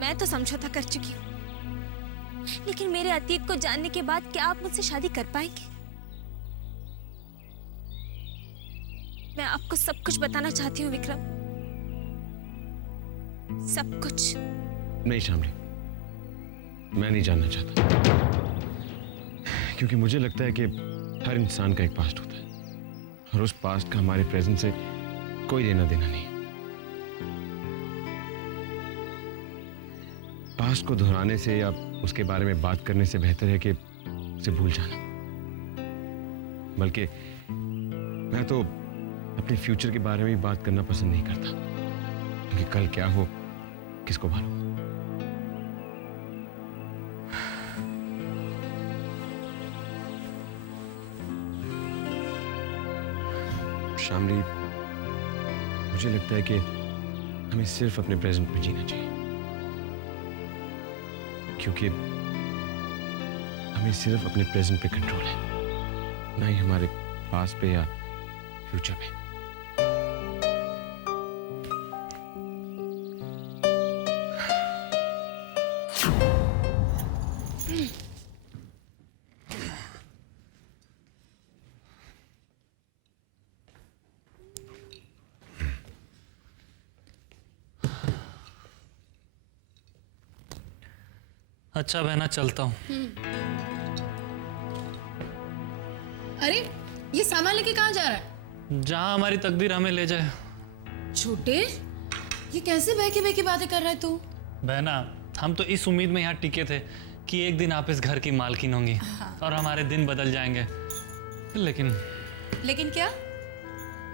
मैं तो समझौता कर चुकी हूँ, लेकिन मेरे अतीत को जानने के बाद क्या आप मुझसे शादी कर पाएंगे? मैं आपको सब कुछ बताना चाहती हूँ विक्रम, सब कुछ। नहीं शामली, मैं नहीं जानना चाहता, क्योंकि मुझे लगता है कि हर इंसान का एक पास्ट होता है और उस पास्ट का हमारे प्रेजेंट से कोई लेना देना नहीं है। पास्ट को दोहराने से या उसके बारे में बात करने से बेहतर है कि उसे भूल जाना। बल्कि मैं तो अपने फ्यूचर के बारे में बात करना पसंद नहीं करता, क्योंकि कल क्या हो किसको मालूम। शामली, मुझे लगता है कि हमें सिर्फ अपने प्रेजेंट में जीना चाहिए, क्योंकि हमें सिर्फ अपने प्रेजेंट पे कंट्रोल है, ना ही हमारे पास्ट पे या फ्यूचर पे। अच्छा बहना, चलता हूँ। अरे ये सामान लेके कहाँ जा रहा है? जहाँ हमारी तकदीर हमें ले जाए। छोटे, ये कैसे बहके बहके बातें कर रहा है तू? बहना, हम तो इस उम्मीद में यहाँ टिके थे कि एक दिन आप इस घर की मालकिन होंगी और हमारे दिन बदल जाएंगे। लेकिन क्या?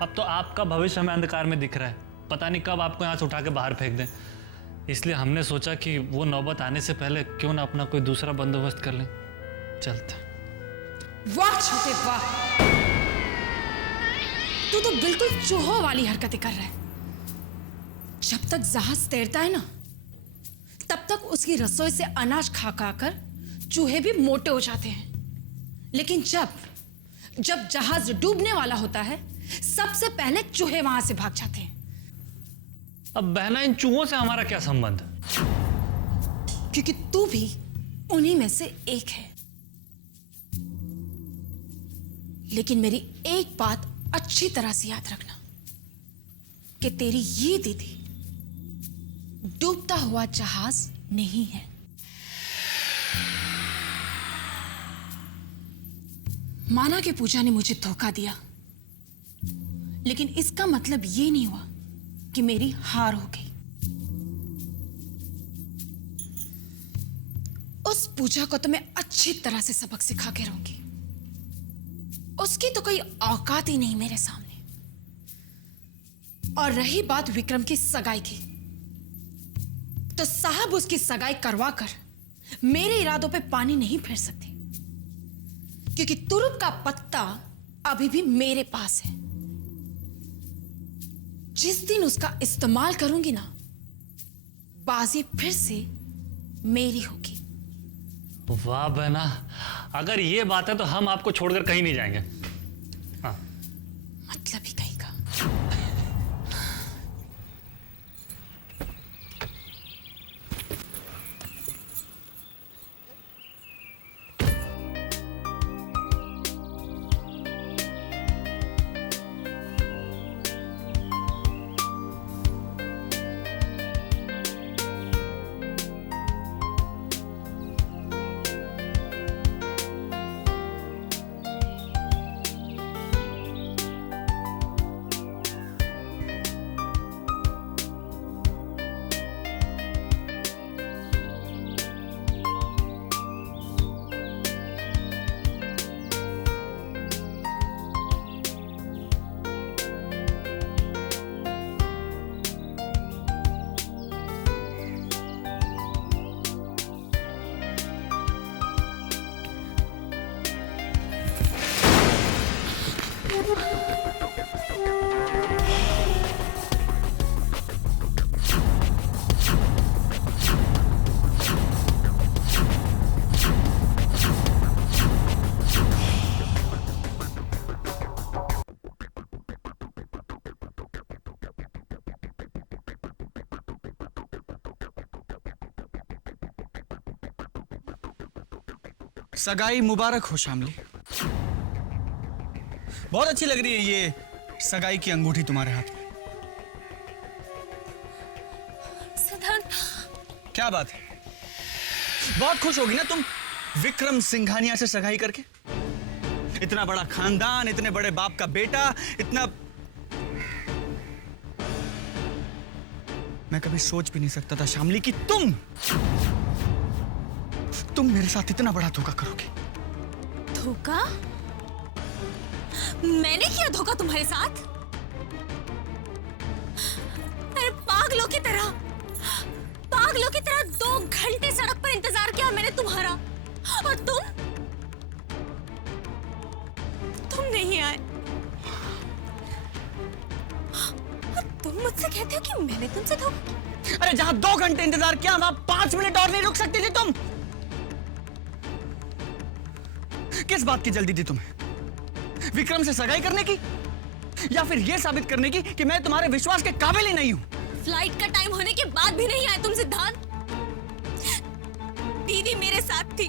अब तो आपका भविष्य हमें अंधकार में दिख रहा है। पता नहीं कब आपको यहाँ से उठा के बाहर फेंक दें। इसलिए हमने सोचा कि वो नौबत आने से पहले क्यों ना अपना कोई दूसरा बंदोबस्त कर लें। चलते। वाह छोटे वाह, तू तो बिल्कुल चूहों वाली हरकतें कर रहा है। जब तक जहाज तैरता है ना, तब तक उसकी रसोई से अनाज खा खा कर चूहे भी मोटे हो जाते हैं, लेकिन जब जहाज डूबने वाला होता है, सबसे पहले चूहे वहां से भाग जाते हैं। अब बहना, इन चूहों से हमारा क्या संबंध? क्योंकि तू भी उन्हीं में से एक है। लेकिन मेरी एक बात अच्छी तरह से याद रखना कि तेरी ये दीदी डूबता हुआ जहाज नहीं है। माना कि पूजा ने मुझे धोखा दिया, लेकिन इसका मतलब ये नहीं हुआ कि मेरी हार हो गई। उस पूजा को तो मैं अच्छी तरह से सबक सिखा के रहूंगी। उसकी तो कोई औकात ही नहीं मेरे सामने। और रही बात विक्रम की सगाई की, तो साहब उसकी सगाई करवा कर मेरे इरादों पे पानी नहीं फेर सकते, क्योंकि तुरुप का पत्ता अभी भी मेरे पास है। जिस दिन उसका इस्तेमाल करूंगी ना, बाजी फिर से मेरी होगी। वाह बहना, अगर ये बात है तो हम आपको छोड़कर कहीं नहीं जाएंगे। हाँ। मतलब ही कहीं का। सगाई मुबारक हो शामली। बहुत अच्छी लग रही है ये सगाई की अंगूठी तुम्हारे हाथ में। सिद्धांत, क्या बात है, बहुत खुश होगी ना तुम विक्रम सिंघानिया से सगाई करके? इतना बड़ा खानदान, इतने बड़े बाप का बेटा, इतना मैं कभी सोच भी नहीं सकता था शामली कि तुम मेरे साथ इतना बड़ा धोखा करोगे। धोखा? मैंने किया धोखा तुम्हारे साथ? अरे पागलों की तरह 2 घंटे सड़क पर इंतजार किया मैंने तुम्हारा, और तुम नहीं आए। और तुम मुझसे कहते हो कि मैंने तुमसे धोखा किया। अरे जहां 2 घंटे इंतजार किया वहां 5 मिनट और नहीं रुक सकती थी तुम? किस बात की जल्दी थी तुम्हें? विक्रम से सगाई करने की, या फिर यह साबित करने की कि मैं तुम्हारे विश्वास के काबिल ही नहीं हूं? फ्लाइट का टाइम होने के बाद भी नहीं आए तुम सिद्धांत। दीदी मेरे साथ थी,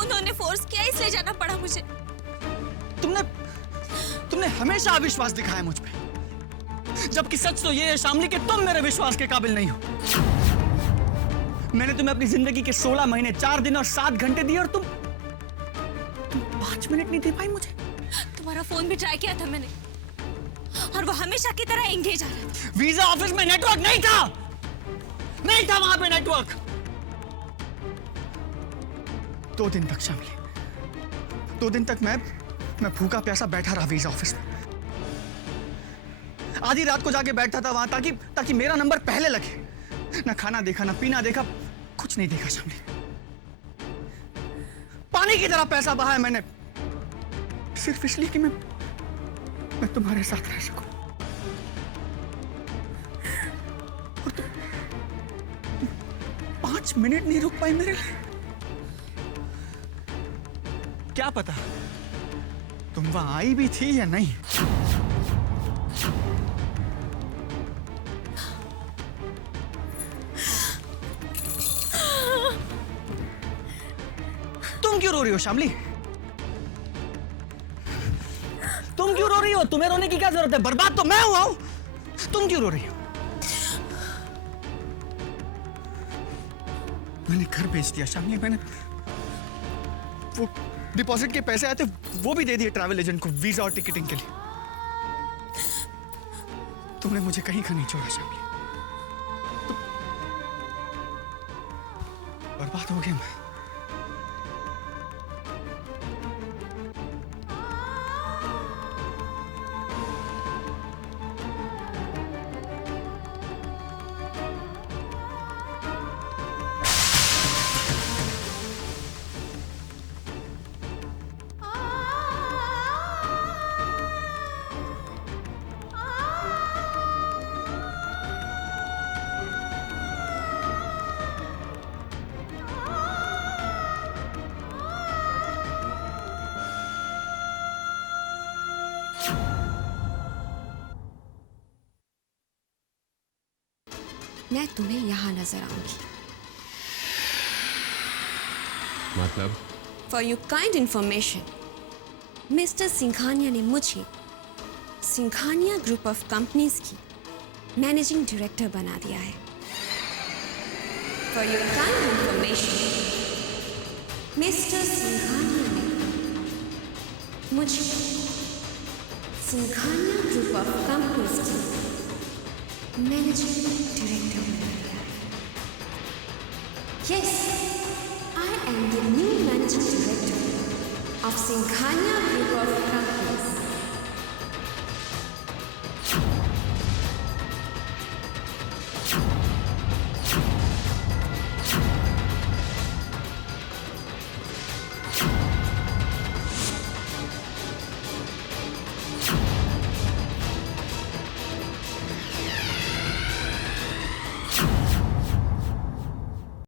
उन्होंने फोर्स किया इसलिए जाना पड़ा मुझे। तुमने हमेशा अविश्वास दिखाया मुझ पे, जबकि सच तो ये है शामली कि तुम मेरे विश्वास के काबिल नहीं हो। मैंने तुम्हें अपनी जिंदगी के 16 महीने 4 दिन और 7 घंटे दिए, और तुम 5 मिनट नहीं दे पाई मुझे। तुम्हारा फोन भी ट्राई किया था मैंने, और वो हमेशा की तरह एंगेज आ रहा था। वीजा ऑफिस में नेटवर्क नहीं था वहां पे नेटवर्क। 2 दिन तक शामली, 2 दिन तक मैं भूखा प्यासा बैठा रहा वीजा ऑफिस में। आधी रात को जाके बैठता था वहां ताकि मेरा नंबर पहले लगे। ना खाना देखा, ना पीना देखा, कुछ नहीं देखा शामली। पानी की तरह पैसा बहाया मैंने, सिर्फ इसलिए कि मैं तुम्हारे साथ रह सकूं। और तुम 5 मिनट नहीं रुक पाई मेरे लिए। क्या पता तुम वहां आई भी थी या नहीं। तुम क्यों रो रही हो शामली? तुम क्यों रो रही हो? तुम्हें रोने की क्या जरूरत है? बर्बाद तो मैं हुआ हूं, तुम क्यों रो रही हो? मैंने घर बेच दिया शामली। मैंने वो डिपॉजिट के पैसे आए थे वो भी दे दिए ट्रैवल एजेंट को वीजा और टिकटिंग के लिए। तुमने मुझे कहीं का नहीं छोड़ा शामली। बर्बाद हो गया मैं। मैं तुम्हें यहां नजर आऊंगी। मतलब? For you kind information, mister Singhania ने मुझे सिंघानिया ग्रुप ऑफ कंपनीज की मैनेजिंग डायरेक्टर बना दिया है। For your kind information, mister Singhania ने मुझे सिंघानिया ग्रुप ऑफ कंपनीज की मैनेजिंग डायरेक्टर बना दिया है। Yes, I am the new managing director of Singhania Group of Companies.